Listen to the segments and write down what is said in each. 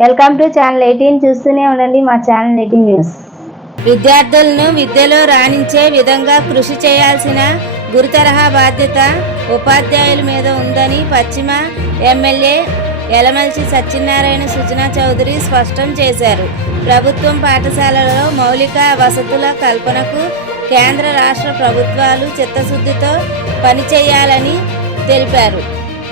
Welcome to channel eighteen చూస్తూనే ఉండండి మా ఛానల్ ఎయిటీన్ న్యూస్ విద్యార్థులను విద్యలో రాణించే విధంగా కృషి చేయాల్సిన గురుతరహా బాధ్యత ఉపాధ్యాయుల మీద ఉందని పశ్చిమ ఎమ్మెల్యే యలమల్చి సత్యనారాయణ సుజనా చౌదరి స్పష్టం చేశారు. ప్రభుత్వం పాఠశాలలో మౌలిక వసతుల కల్పనకు కేంద్ర రాష్ట్ర ప్రభుత్వాలు చిత్తశుద్ధితో పనిచేయాలని తెలిపారు.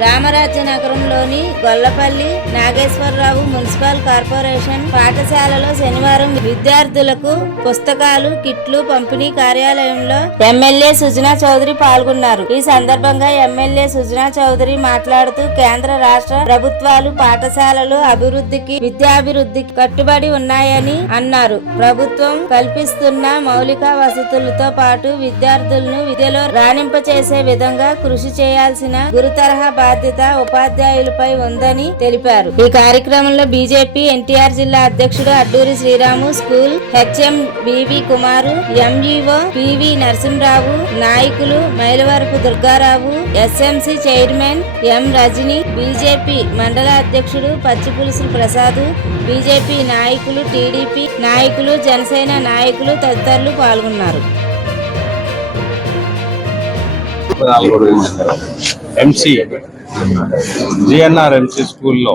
రామరాజ్యనగరంలోని గొల్లపల్లి నాగేశ్వరరావు మున్సిపల్ కార్పొరేషన్ పాఠశాలలో శనివారం విద్యార్థులకు పుస్తకాలు కిట్లు పంపిణీ కార్యాలయంలో ఎమ్మెల్యే సుజనా చౌదరి పాల్గొన్నారు. ఈ సందర్భంగా ఎమ్మెల్యే సుజనా చౌదరి మాట్లాడుతూ కేంద్ర రాష్ట్ర ప్రభుత్వాలు పాఠశాలలు అభివృద్ధికి విద్యాభివృద్ధికి కట్టుబడి ఉన్నాయని అన్నారు. ప్రభుత్వం కల్పిస్తున్న మౌలిక వసతులతో పాటు విద్యార్థులను విద్యలో రాణింపచేసే విధంగా కృషి చేయాల్సిన గురుతరహా బాధ్యత ఉపాధ్యాయులపై ఉందని తెలిపారు. ఈ కార్యక్రమంలో బీజేపీ ఎన్టీఆర్ జిల్లా అధ్యక్షుడు Adduri Sriramu school HM BV Kumar MEO PV Narasimharao నాయకులు Mylavarapu Durgarao SMC chairman M Rajani BJP మండల అధ్యక్షుడు పచ్చిపులుసు ప్రసాద్ బీజేపీ నాయకులు టీడీపీ నాయకులు జనసేన నాయకులు తదితరులు పాల్గొన్నారు. ఎంసీ. జిఎన్ఆర్ఎంసి స్కూల్లో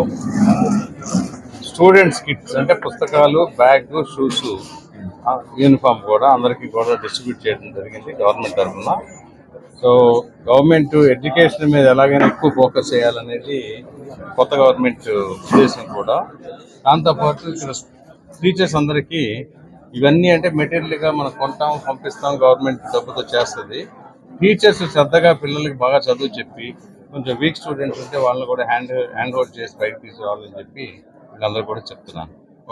స్టూడెంట్స్ కిట్స్ అంటే పుస్తకాలు బ్యాగ్ షూస్ యూనిఫామ్ కూడా అందరికీ కూడా డిస్ట్రిబ్యూట్ చేయడం జరిగింది గవర్నమెంట్ తరఫున. సో గవర్నమెంట్ ఎడ్యుకేషన్ మీద ఎలాగైనా ఎక్కువ ఫోకస్ చేయాలనేది కొత్త గవర్నమెంట్ ఉద్దేశం కూడా. దాంతోపాటు ఇక్కడ టీచర్స్ అందరికీ ఇవన్నీ అంటే మెటీరియల్గా మనం కొంటాం పంపిస్తాం గవర్నమెంట్ డబ్బుతో చేస్తుంది. టీచర్స్ శ్రద్ధగా పిల్లలకి బాగా చదువు చెప్పి కొంచెం వీక్ స్టూడెంట్స్ ఉంటే వాళ్ళని కూడా హ్యాండ్ హ్యాండ్ హోల్డ్ చేసి బయటకు తీసుకురావాలని చెప్పి వీళ్ళందరూ కూడా చెప్తున్నాను